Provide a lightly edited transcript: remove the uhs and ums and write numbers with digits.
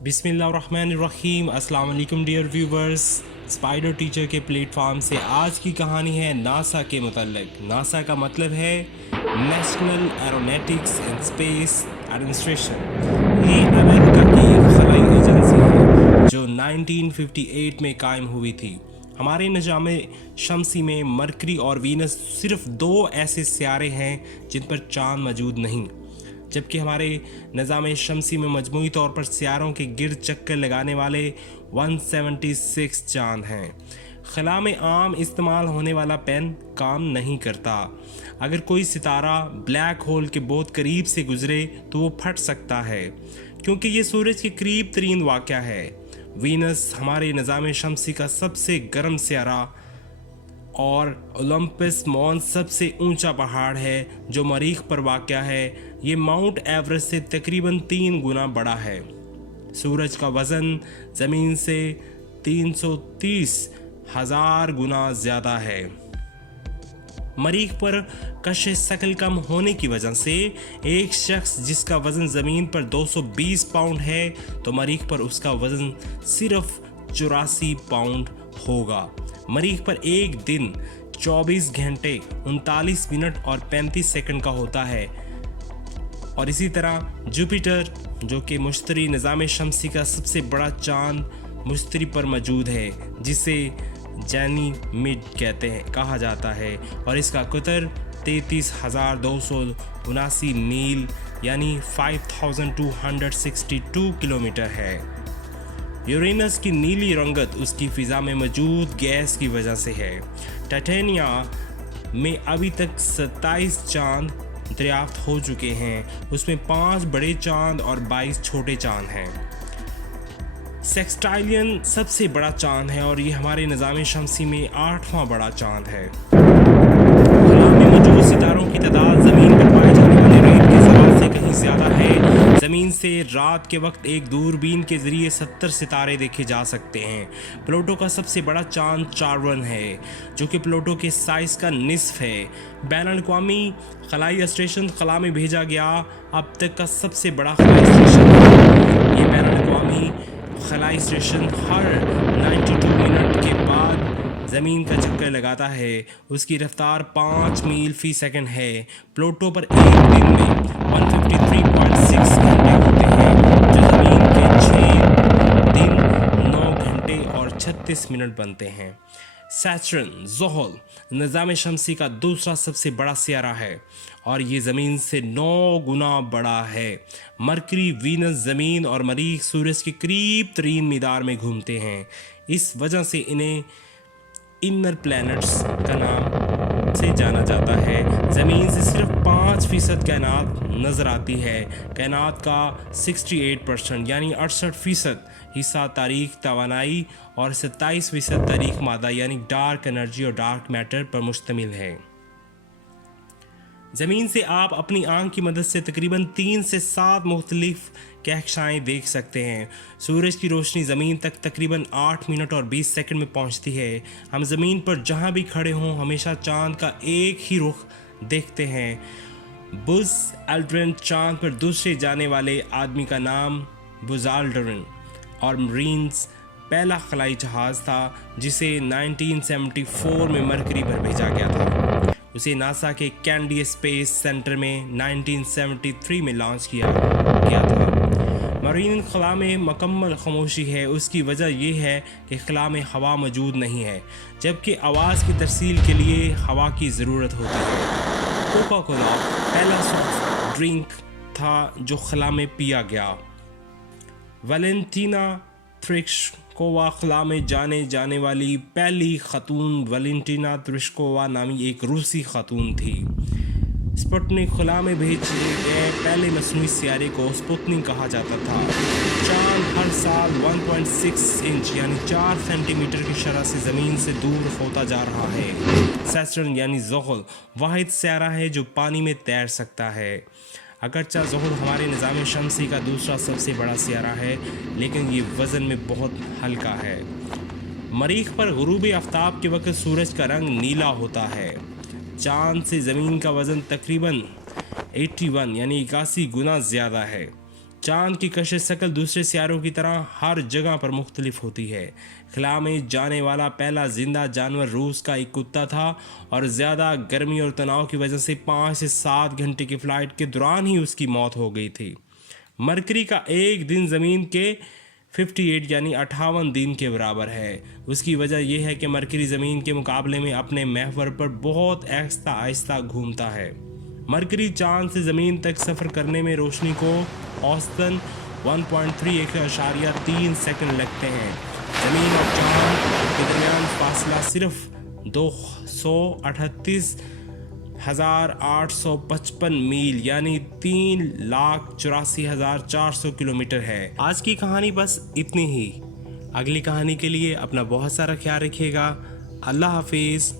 बिस्मिल्लाहिर्रहमानिर्रहीम। अस्सलाम वालेकुम डियर व्यूवर्स। स्पाइडर टीचर के प्लेटफॉर्म से आज की कहानी है नासा के मुतल्लिक। नासा का मतलब है national aeronautics and space administration. ये अमेरिका की एक खलाई एजेंसी है जो 1958 में कायम हुई थी। हमारे निजाम शमसी में मरकरी और वीनस सिर्फ दो ऐसे सियारे हैं जिन पर चांद मौजूद नहीं, जबकि हमारे निज़ाम शमसी में मजमूई तौर पर सियारों के गिर्द चक्कर लगाने वाले 176 चांद हैं। खला में आम इस्तेमाल होने वाला पेन काम नहीं करता। अगर कोई सितारा ब्लैक होल के बहुत करीब से गुजरे तो वो फट सकता है, क्योंकि ये सूरज के करीब तरीन वाक़या है। वीनस हमारे निज़ाम शमसी का सबसे गर्म सियारा और ओलंपस मॉन्स सबसे ऊंचा पहाड़ है जो मरीख पर वाक़या है। ये माउंट एवरेस्ट से तकरीबन 3 गुना बड़ा है। सूरज का वज़न ज़मीन से 330,000 गुना ज़्यादा है। मरीख पर कश शकल कम होने की वजह से एक शख्स जिसका वज़न ज़मीन पर 220 पाउंड है तो मरीख पर उसका वज़न सिर्फ 84 पाउंड होगा। मरीख पर एक दिन 24 घंटे 39 मिनट और 35 सेकंड का होता है। और इसी तरह जुपिटर, जो कि मुश्तरी निज़ाम शमसी का सबसे बड़ा चांद, मुश्तरी पर मौजूद है, जिसे जैनीमिड कहा जाता है, और इसका कुतर 33,279 मील यानी 5,262 किलोमीटर है। यूरेनस की नीली रंगत उसकी फ़िज़ा में मौजूद गैस की वजह से है। टाइटेनिया में अभी तक 27 चांद दरियाफ्त हो चुके हैं। उसमें 5 बड़े चांद और 22 छोटे चांद हैं। सेक्सटाइलियन सबसे बड़ा चांद है और ये हमारे निज़ाम शमसी में 8वां बड़ा चांद है। खुला में मौजूद सितारों की तादाद ज़मीन पर पाए जाने वाले रेत के सवाल से कहीं ज़्यादा है। ज़मीन से रात के वक्त एक दूरबीन के ज़रिए 70 सितारे देखे जा सकते हैं। प्लूटो का सबसे बड़ा चांद चार्वन है, जो कि प्लूटो के साइज़ का निस्फ है। बैनुल-अक़वामी खलाई स्टेशन खला में भेजा गया अब तक का सबसे बड़ा खलाई स्टेशन है। ये बैनुल-अक़वामी खलाई स्टेशन हर 92 मिनट के बाद ज़मीन का चक्कर लगाता है। उसकी रफ्तार 5 मील फी सेकंड है। प्लूटो पर एक दिन में 153.6 घंटे होते हैं, जो ज़मीन के 6 दिन 9 घंटे और 36 मिनट बनते हैं। सैटर्न ज़ोहल निज़ाम शमसी का दूसरा सबसे बड़ा सियारा है और ये ज़मीन से 9 गुना बड़ा है। मरकरी, वीनस, ज़मीन और मरीख सूरज के करीब तरीन मीदार में घूमते हैं। इस वजह से इन्हें इनर प्लैनेट्स का नाम से जाना जाता है। ज़मीन से सिर्फ 5% कायनात नज़र आती है। कायनात का 68% यानी 68% हिस्सा तारीख तवानाई और 27% तारीख मादा यानी डार्क एनर्जी और डार्क मैटर पर मुश्तमिल है। ज़मीन से आप अपनी आंख की मदद से तकरीबन 3 से 7 मुख्तलिफ कहकशाएँ देख सकते हैं। सूरज की रोशनी ज़मीन तक तकरीबन 8 मिनट और 20 सेकंड में पहुंचती है। हम ज़मीन पर जहां भी खड़े हों हमेशा चांद का एक ही रुख देखते हैं। बुज़ एल्ड्रिन चांद पर दूसरे जाने वाले आदमी का नाम बुज़ एल्ड्रिन और मरीन्स पहला खलाई जहाज़ था जिसे 1974 में मरकरी पर भेजा गया था। उसे नासा के कैंडी स्पेस सेंटर में 1973 में लॉन्च किया गया था। मरीन खला में मुकम्मल खामोशी है। उसकी वजह यह है कि खला में हवा मौजूद नहीं है, जबकि आवाज़ की तरसील के लिए हवा की ज़रूरत होती है। कोका कोला पहला सॉफ्ट ड्रिंक था जो खला में पिया गया। वैलेंटीना तेरेश्कोवा खला में जाने वाली पहली खातून वैलेंटीना तेरेश्कोवा नामी एक रूसी खातून थी। स्पुतनिक खला में भेजे गए पहले मसनूई सियारे को स्पुतनिक कहा जाता था। चांद हर साल 1.6 इंच यानी 4 सेंटीमीटर की शरह से ज़मीन से दूर होता जा रहा है। सैटर्न यानी ज़ोहल वाहिद सियारा है जो पानी में तैर सकता है। अगरचे ज़ोहल हमारे निज़ाम शमसी का दूसरा सबसे बड़ा सियारा है, लेकिन ये वज़न में बहुत हल्का है। मरीख पर गुरूब आफ्ताब के वक्त सूरज का रंग नीला होता है। चांद से ज़मीन का वज़न तकरीबन 81 यानी 81 गुना ज़्यादा है। चांद की कशिश शक्ल दूसरे सियारों की तरह हर जगह पर मुख्तलिफ होती है। खला में जाने वाला पहला जिंदा जानवर रूस का एक कुत्ता था और ज़्यादा गर्मी और तनाव की वजह से 5 से 7 घंटे की फ़्लाइट के दौरान ही उसकी मौत हो गई थी। मरकरी का एक दिन ज़मीन के 58 यानी 58 दिन के बराबर है। उसकी वजह यह है कि मरकरी ज़मीन के मुकाबले में अपने महवर पर बहुत आहिस्ता आहिस्ता घूमता है। मरकरी चांद से ज़मीन तक सफ़र करने में रोशनी को औसतन 1.3 सेकंड लगते हैं। ज़मीन और चांद के दरमियान फासला सिर्फ 238,855 मील यानी 3,84,400 किलोमीटर है। आज की कहानी बस इतनी ही। अगली कहानी के लिए अपना बहुत सारा ख्याल रखिएगा। अल्लाह हाफिज़।